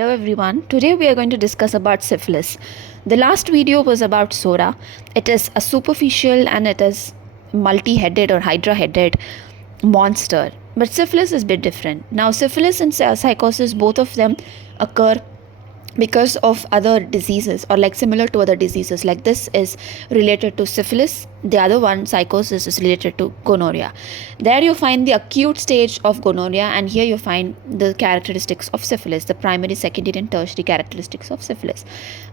Hello everyone. Today we are going to discuss about syphilis. The last video was about SORA. It is a superficial and it is multi-headed or hydra-headed monster. But syphilis is a bit different. Now syphilis and psychosis, both of them occur because of other diseases or like similar to other diseases. Like this is related to syphilis, the other one, psychosis, is related to gonorrhea. There you find the acute stage of gonorrhea, and here you find the characteristics of syphilis, the primary, secondary and tertiary characteristics of syphilis.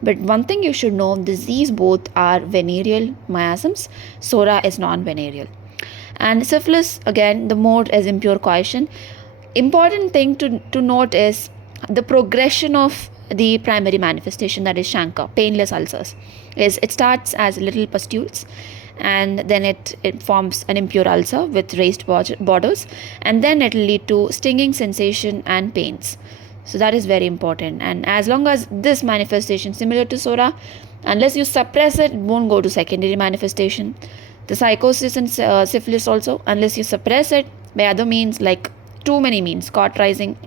But one thing you should know, these both are venereal miasms. SORA is non-venereal. And syphilis, again, the mode is impure coition. Important thing to note is the progression of the primary manifestation, that is chancre, painless ulcers. It starts as little pustules, and then it forms an impure ulcer with raised borders, and then it will lead to stinging sensation and pains. So that is very important. And as long as this manifestation similar to SORA, unless you suppress it, it won't go to secondary manifestation. The psychosis and syphilis also, unless you suppress it by other means, like too many means, cauterizing,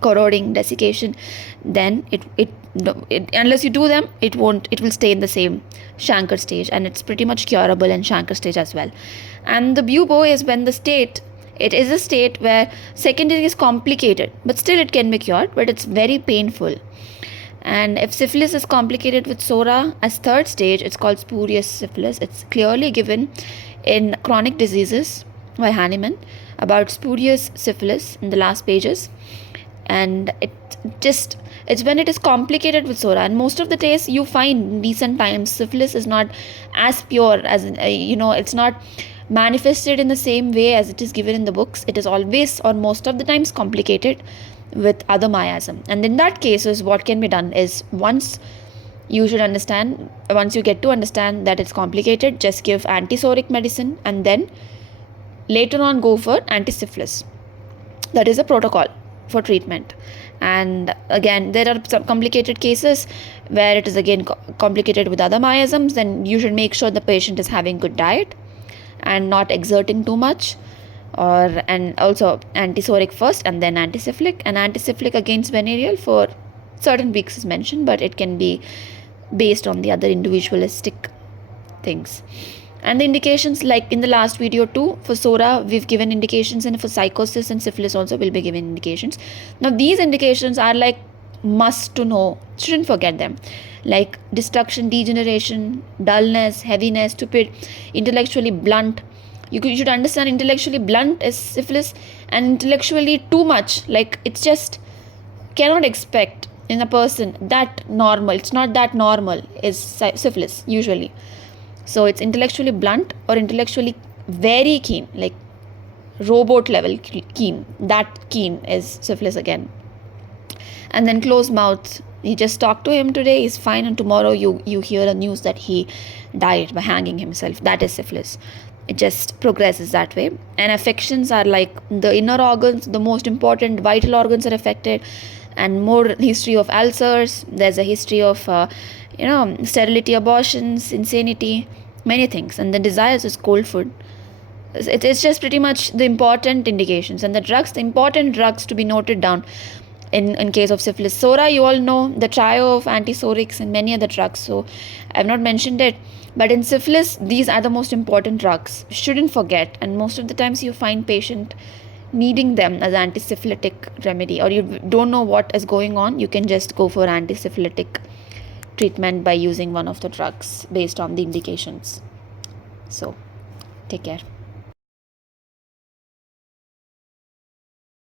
corroding, desiccation, then it unless you do them, it will stay in the same chancre stage, and it's pretty much curable in chancre stage as well. And the bubo is when it is a state where secondary is complicated, but still it can be cured, but it's very painful. And if syphilis is complicated with SORA as third stage, it's called spurious syphilis. It's clearly given in Chronic Diseases by Hahnemann about spurious syphilis in the last pages. And it's when it is complicated with SORA, and most of the days you find in recent times syphilis is not as pure as it's not manifested in the same way as it is given in the books. It is always or most of the times complicated with other miasm, and in that cases what can be done is, once you get to understand that it's complicated, just give antisoric medicine and then later on go for antisyphilis. That is a protocol for treatment. And again, there are some complicated cases where it is again complicated with other miasms. Then you should make sure the patient is having good diet and not exerting too much, and also antisoric first and then antisyphilic. And antisyphilic against venereal for certain weeks is mentioned, but it can be based on the other individualistic things. And the indications, like in the last video too, for SORA we've given indications, and for psychosis and syphilis also will be given indications. Now these indications are like must to know, shouldn't forget them, like destruction, degeneration, dullness, heaviness, stupid, intellectually blunt. You should understand intellectually blunt is syphilis, and intellectually too much, like it's just cannot expect in a person that normal, it's not that normal, is syphilis usually. So it's intellectually blunt or intellectually very keen, like robot level keen. That keen is syphilis again. And then closed mouth. You just talk to him today, he's fine, and tomorrow you hear a news that he died by hanging himself. That is syphilis. It just progresses that way. And affections are like the inner organs, the most important vital organs are affected, and more history of ulcers. There's a history of sterility, abortions, insanity, many things. And the desires is cold food. It's just pretty much the important indications. And the important drugs to be noted down in case of syphilis. SORA, you all know the trio of antisorics and many other drugs, so I've not mentioned it. But in syphilis, these are the most important drugs, shouldn't forget. And most of the times you find patient needing them as antisyphilitic remedy, or you don't know what is going on, you can just go for antisyphilitic treatment by using one of the drugs based on the indications. So take care.